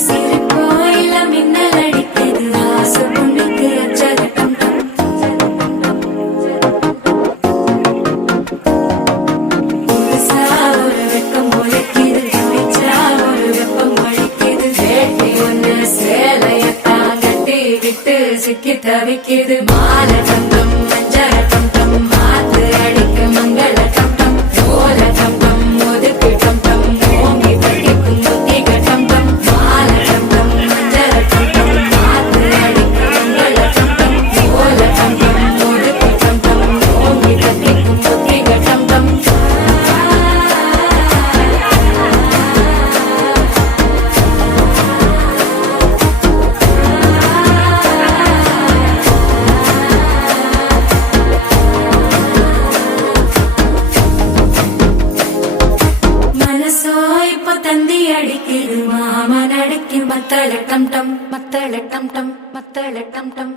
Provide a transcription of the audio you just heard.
சிரிப்போ இல்ல மின்னல் அடிக்குது ஆசை பொண்ணுக்கு அச்சகட்டம் புதுசா ஒரு வெப்பம் முளைக்குது பிடிச்சா ஒரு வெப்பம் அடிக்குது வேட்டி ஒண்ணு சேலையத்தான் கட்டி விட்டு சிக்கி தவிக்குது மாலை தந்தம் மஞ்சள் தந்தம் மாத்து அடிக்க மங்கள தந்தம் ஓல தந்தம் ஒதுக்கு தந்தம் ஓங்கி பட்டிக்கும் புத்திக தந்தம் மாலை தந்தம் மஞ்சள் தந்தம் மாத்து அடிக்க மங்கள தந்தம் ஓல தந்தம் ஒதுக்கு தந்தம் ஓங்கி பட்டிக்கும் புத்திக தந்தம் மனசோ இப்ப தந்தி அடிக்குது மாமன் அடிக்கும் மத்தள டம் டம் மத்தள டம் டம் மத்தள டம் டம்